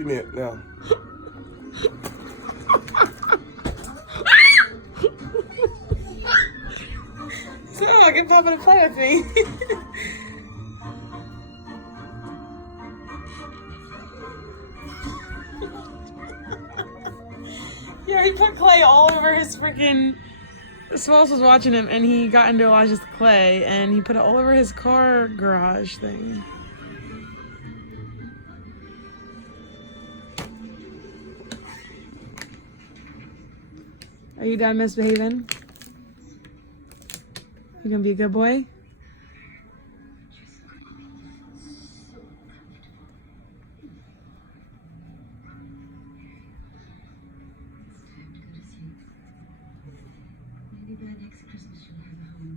Give me it now. So, get Papa to play with me. Yeah, he put clay all over his freaking... Smalls was watching him, and he got into Elijah's clay, and he put it all over his car garage thing. Are you done misbehaving? You gonna be a good boy? Maybe by next Christmas you'll have a home.